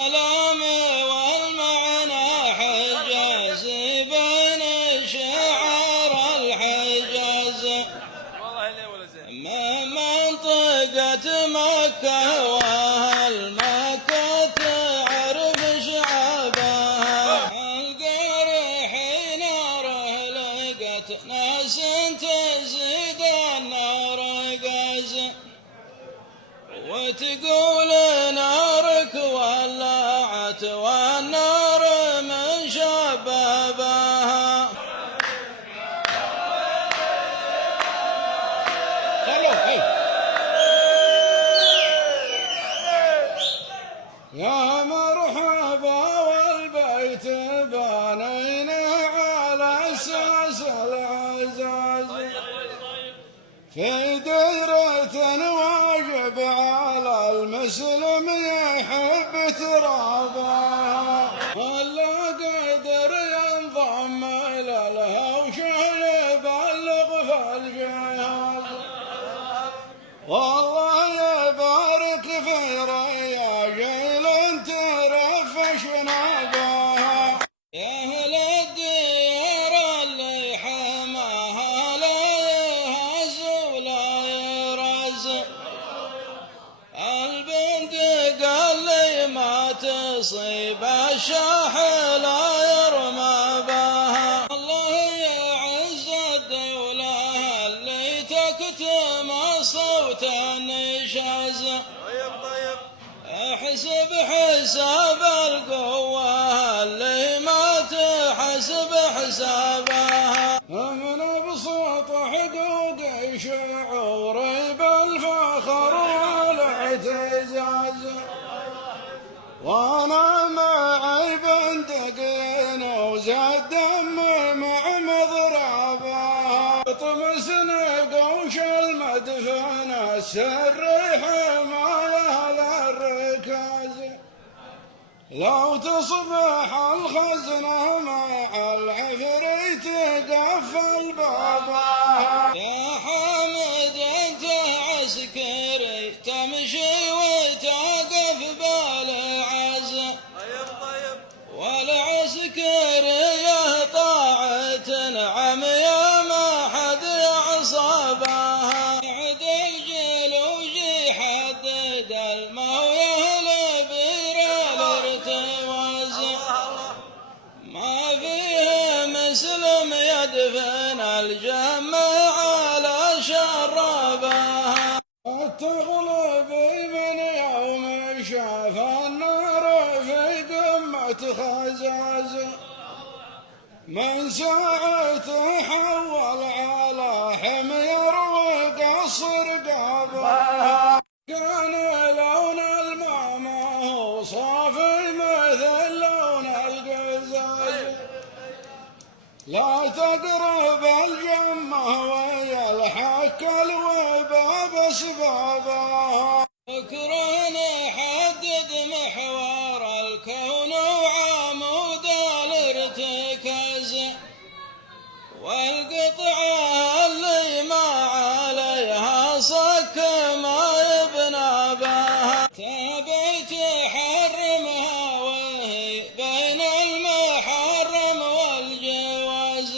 الكلام والمعنى حجاز بين شعار الحجاز. ما منطقة مكة وأهل مكة تعرف شعبها. القاري حين رهلقت ناس تزيد النار غاز، وتقول نارك ولعت والنار من شبابها. يا مرحبا والبيت بنينا على اساس العزاز، في ديرة واجب على المسلم يحب ترابها، ولا قدر ينضم لها وشي يبلغ في الجهاز. والله يبارك في رياجيل ترفشنا بها. يا أهل الديار اللي حماها لا يهز ولا يرز، البندق اللي ما تصيب الشاح لا يرمى بها. الله يعز الدولة اللي تكتم صوت النشاز، احسب حساب القوة اللي ما تحسب حسابها. من بسط حدود شعوري بالفخر والاعتزاز، وانا معي بندقين وزاد دمي مع مضربها. طمسني قوش المدفن السري حمايه للركاز، لو تصبح الخزنة مع العفريت قفل بابها. يا حامد انت عسكري تمشي وتقف بالعز، والعسكرية طاعة نعم يا ما حد يعصبها. عد الجلوج حدد المويه لبير الارتواز، ما فيه مسلم يدفن الجمع على شربها. تغلبي من يوم شاف النار في قمة خزاز، من ساعته حول على حمير وقصر قابها. كان لون الماء ما هو صافي مثل لون القزاز، لا تقرب الجمة ويا الحك الوباب اسبابها. فكرا نحدد محور الكون وعمود الارتكاز، والقطعة اللي ما عليها صك ما يبنى بها. تبيت حرمها وهي بين المحرم والجواز،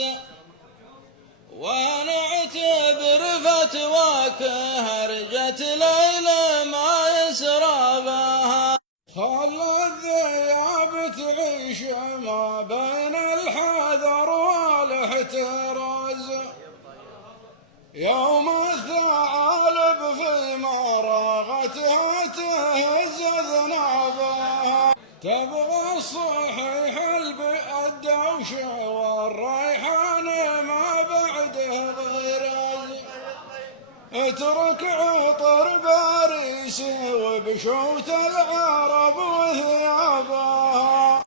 وانا اعتبر فتواك هرجة ليلة ما يسرى بها. خلى الذياب تعيش ما بين الحذر والاحتراز، يوم الثعالب في مراغتها تهز ذنابها. تبغى الصحيح الدوش والريحان ما بعده غراز، اترك عطر باريس وبشوت العرب وثيابها.